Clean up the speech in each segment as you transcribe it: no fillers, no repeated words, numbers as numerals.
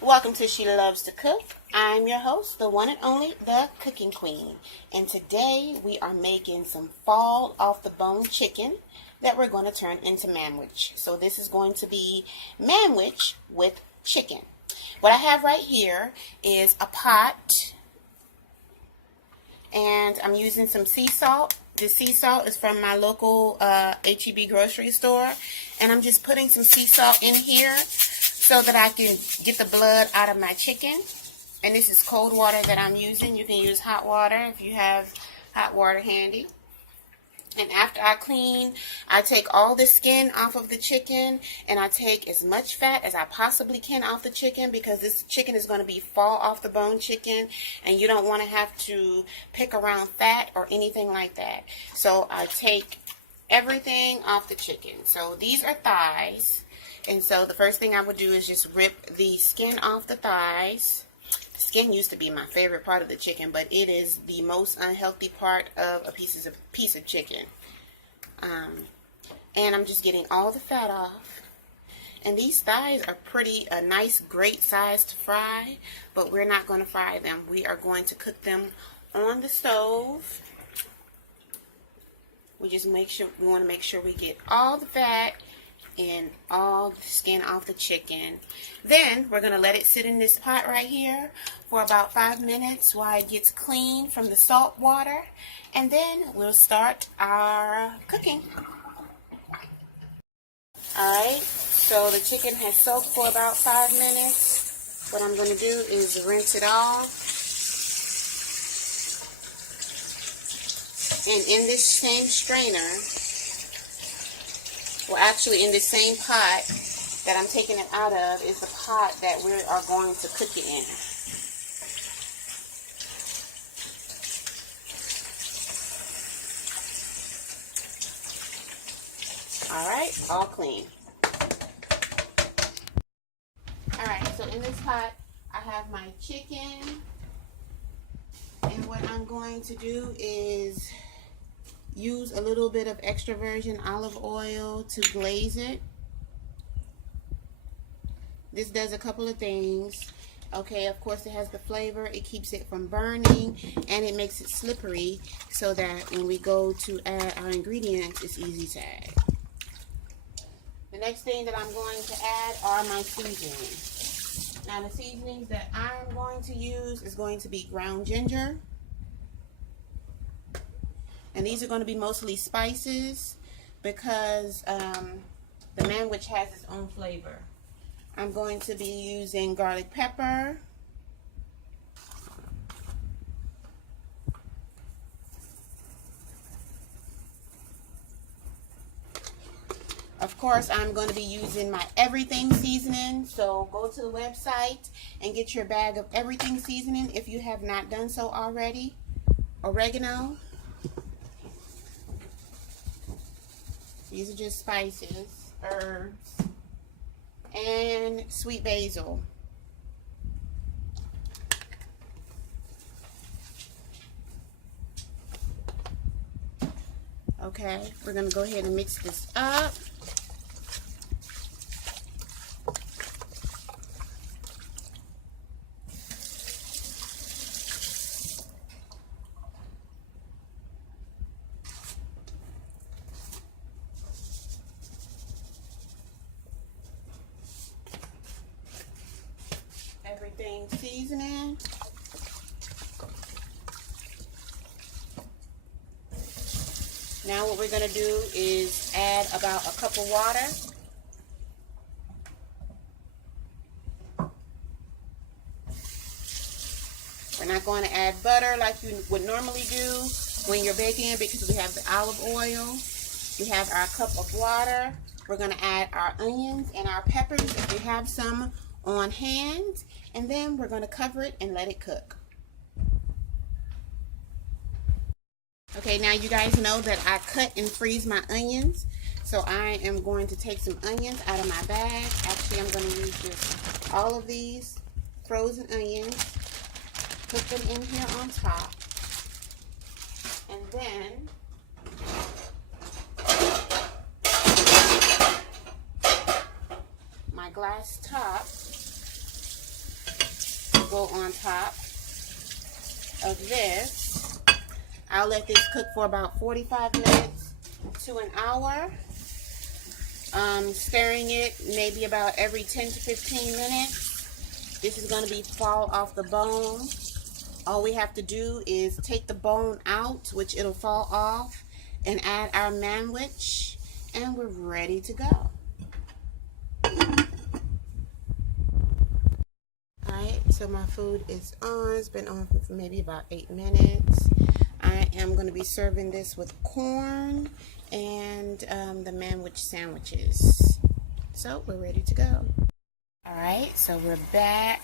Welcome to She Loves to Cook. I'm your host, the one and only, the Cooking Queen. And today we are making some fall off the bone chicken that we're going to turn into Manwich. So this is going to be Manwich with chicken. What I have right here is a pot, and I'm using some sea salt. The sea salt is from my local H-E-B grocery store, and I'm just putting some sea salt in here so that I can get the blood out of my chicken. And this is cold water that I'm using. You can use hot water if you have hot water handy. And after I clean, I take all the skin off of the chicken, and I take as much fat as I possibly can off the chicken, because this chicken is going to be fall off the bone chicken, and you don't want to have to pick around fat or anything like that. So I take everything off the chicken. So these are thighs. And so the first thing I would do is just rip the skin off the thighs. The skin used to be my favorite part of the chicken, but it is the most unhealthy part of a piece of chicken. And I'm just getting all the fat off. And these thighs are a nice, great size to fry, but we're not going to fry them. We are going to cook them on the stove. We want to make sure we get all the fat and all the skin off the chicken. Then we're going to let it sit in this pot right here for about 5 minutes while it gets clean from the salt water, and then we'll start our cooking. Alright, so the chicken has soaked for about 5 minutes. What I'm going to do is rinse it off. And in this same strainer, well, actually in the same pot that I'm taking it out of is the pot that we are going to cook it in. Alright, all clean. Alright, so in this pot I have my chicken, and what I'm going to do is use a little bit of extra virgin olive oil to glaze it. This does a couple of things. Okay, of course it has the flavor, it keeps it from burning, and it makes it slippery so that when we go to add our ingredients, it's easy to add. The next thing that I'm going to add are my seasonings. Now the seasonings that I'm going to use is going to be ground ginger. And these are going to be mostly spices because the Manwich has its own flavor. I'm going to be using garlic pepper. Of course, I'm going to be using my everything seasoning. So go to the website and get your bag of everything seasoning if you have not done so already. Oregano. These are just spices, herbs, and sweet basil. Okay, we're going to go ahead and mix this up. Everything seasoning. Now what we're going to do is add about a cup of water. We're not going to add butter like you would normally do when you're baking it, because we have the olive oil. We have our cup of water. We're going to add our onions and our peppers if we have some on hand, and then we're going to cover it and let it cook. Okay, now you guys know that I cut and freeze my onions, so I am going to take some onions out of my bag. Actually, I'm going to use just all of these frozen onions, put them in here on top, and then my glass top. go on top of this. I'll let this cook for about 45 minutes to an hour. Stirring it maybe about every 10 to 15 minutes. This is going to be fall off the bone. All we have to do is take the bone out, which it'll fall off, and add our manwich, and we're ready to go. Alright, so my food is on. It's been on for maybe about 8 minutes. I am going to be serving this with corn and the manwich sandwiches. So we're ready to go. Alright, so we're back.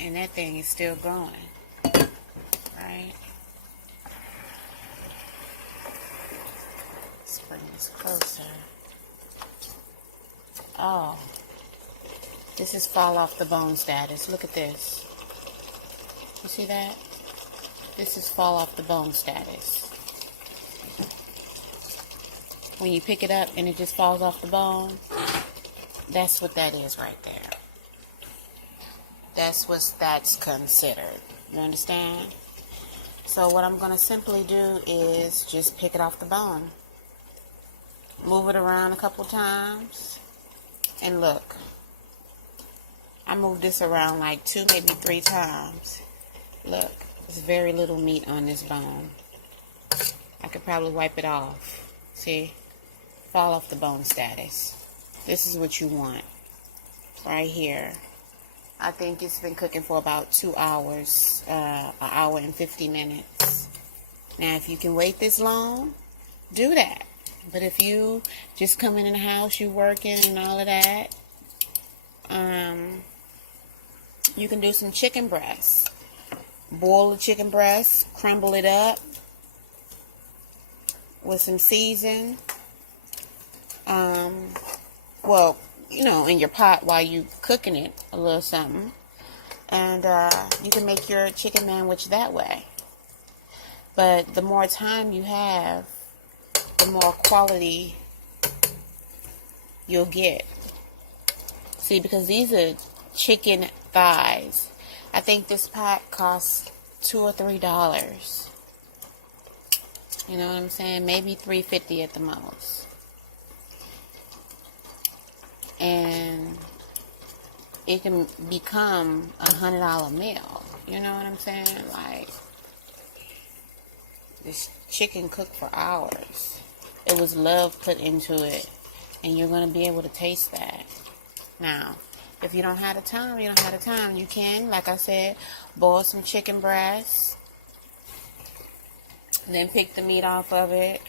And that thing is still going. Right? Let's bring this closer. Oh. This is fall off the bone status. Look at this. You see that? This is fall off the bone status. When you pick it up and it just falls off the bone, that's what that is right there. That's considered. You understand? So what I'm going to simply do is just pick it off the bone. Move it around a couple times. And look. I moved this around like 2, maybe 3 times. Look. There's very little meat on this bone. I could probably wipe it off. See? Fall off the bone status. This is what you want. Right here. I think it's been cooking for about 2 hours. An hour and 50 minutes. Now, if you can wait this long, do that. But if you just come in the house, you working and all of that, you can do some chicken breast. Boil the chicken breast, crumble it up with some season. Well, you know, in your pot while you cooking it, a little something. And you can make your chicken manwich that way. But the more time you have, the more quality you'll get. See, because these are chicken thighs. I think this pack costs $2 or $3. You know what I'm saying? Maybe $3.50 at the most. And it can become a $100 meal. You know what I'm saying? Like, this chicken cooked for hours. It was love put into it. And you're going to be able to taste that. Now, if you don't have the time, you don't have the time. You can, like I said, boil some chicken breast. Then pick the meat off of it.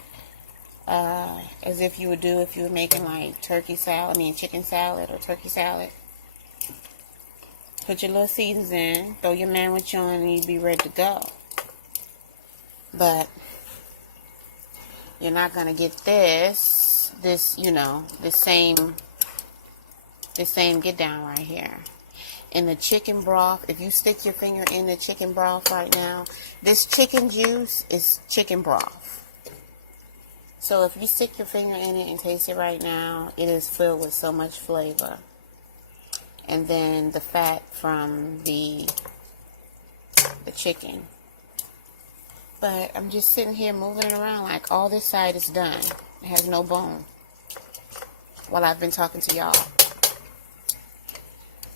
As if you would do if you were making like chicken salad or turkey salad. Put your little seasons in, throw your manwich on, and you'd be ready to go. But you're not gonna get this same get down right here. In the chicken broth, if you stick your finger in the chicken broth right now, this chicken juice is chicken broth. So if you stick your finger in it and taste it right now, it is filled with so much flavor. And then the fat from the chicken. But I'm just sitting here moving it around like all this side is done. It has no bone. While I've been talking to y'all.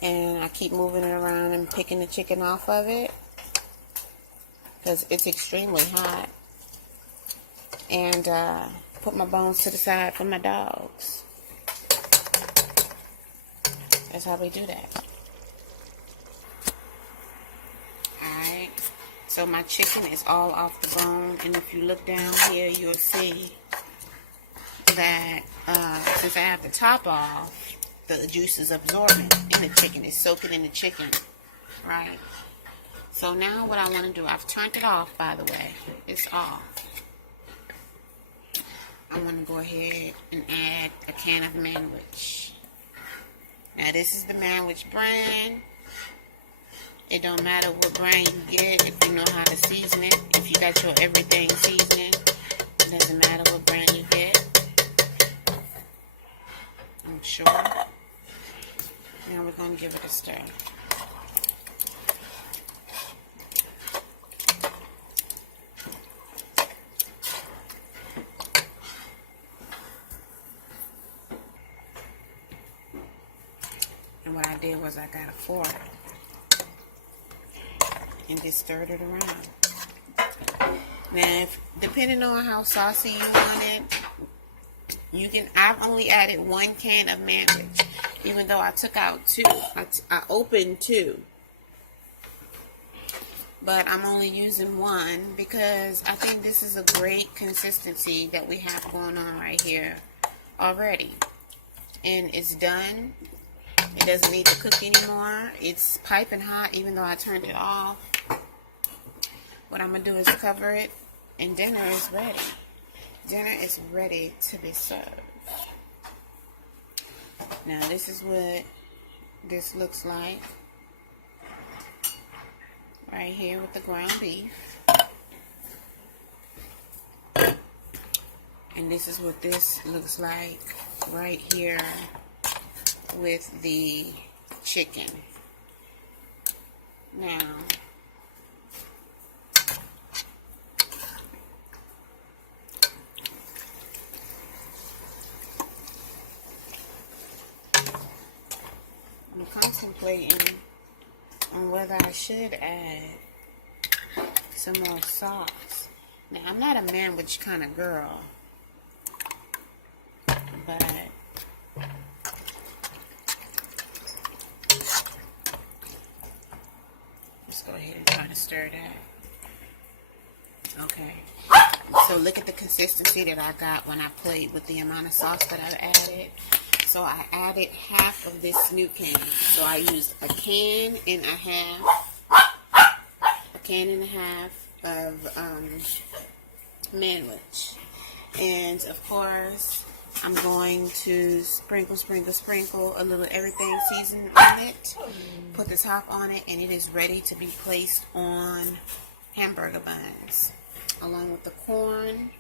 And I keep moving it around and picking the chicken off of it. Because it's extremely hot. And put my bones to the side for my dogs. That's how we do that. Alright. So my chicken is all off the bone. And if you look down here, you'll see that since I have the top off, the juice is absorbing in the chicken. It's soaking in the chicken. Right? So now what I want to do, I've turned it off, by the way. It's off. I want to go ahead and add a can of manwich. Now this is the manwich brand. It don't matter what brand you get if you know how to season it. If you got your everything seasoning, it doesn't matter what brand you get. I'm sure. Now we're going to give it a stir. And what I did was I got a fork and just stirred it around. Now, depending on how saucy you want it, you can. I've only added 1 can of Manwich, even though I took out 2. I opened 2, but I'm only using 1 because I think this is a great consistency that we have going on right here already, and it's done. It doesn't need to cook anymore. It's piping hot, even though I turned it off. What I'm gonna do is cover it, and dinner is ready. Dinner is ready to be served. Now this is what this looks like right here with the ground beef. And this is what this looks like right here with the chicken. Now, I'm contemplating on whether I should add some more sauce. Now, I'm not a Manwich kind of girl, but let's go ahead and try to stir that. Okay. So look at the consistency that I got when I played with the amount of sauce that I've added. So I added half of this new can. So I used a can and a half of Manwich. And of course, I'm going to sprinkle a little everything seasoned on it. Put the top on it, and it is ready to be placed on hamburger buns, along with the corn.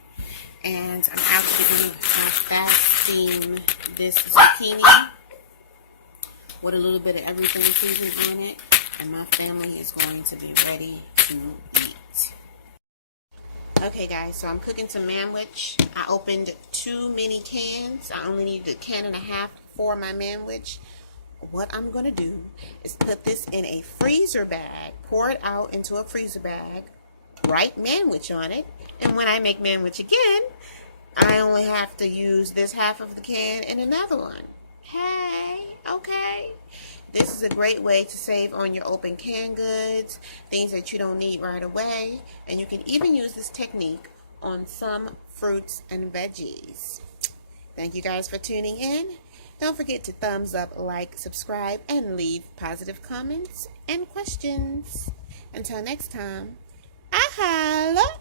And I'm actually going to fast steam this zucchini with a little bit of everything seasoned on it, and my family is going to be ready to eat. Okay guys, so I'm cooking some Manwich. I opened 2 mini cans. I only needed a can and a half for my Manwich. What I'm going to do is put this in a freezer bag, pour it out into a freezer bag, write Manwich on it, and when I make Manwich again, I only have to use this half of the can and another one. Hey, okay. This is a great way to save on your open canned goods, things that you don't need right away, and you can even use this technique on some fruits and veggies. Thank you guys for tuning in. Don't forget to thumbs up, like, subscribe, and leave positive comments and questions. Until next time, holla!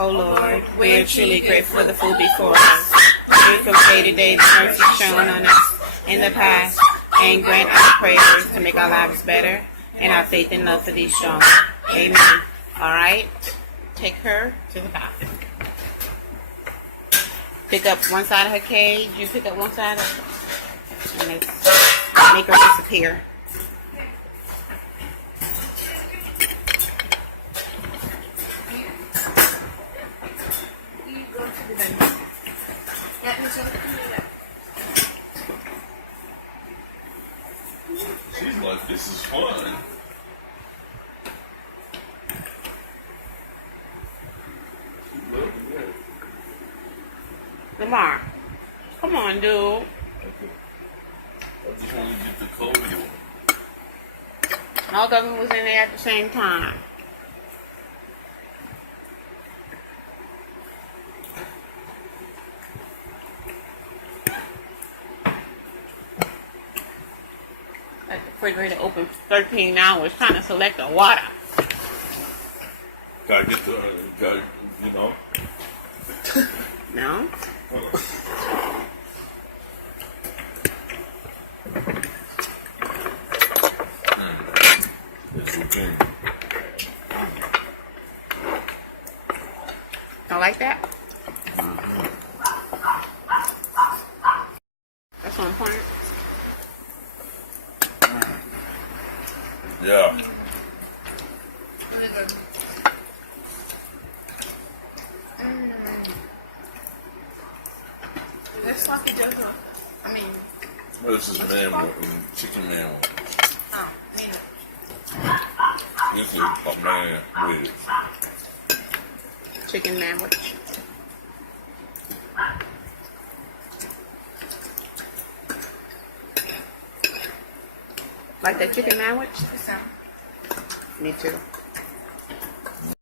Oh Lord, we are truly grateful for the food before us. Grateful for today, the mercy shown on us in the past, and grant our prayers to make our lives better and our faith and love for these strong. Amen. All right, take her to the bathroom. pick up one side of her cage, you pick up one side of it, and let's make her disappear. She's like, this is fun. Lamar, come on, dude. I just want to get the Kobe one. All of them was in there at the same time. Like the refrigerator open 13 hours trying to select the water. Gotta get the, gotta, you know. No? It's okay. I like that. That's on point. Yeah. Really good. This like it does I mean, This is chicken man. oh, This is a man with chicken manwich. Like that chicken manwich? Me too.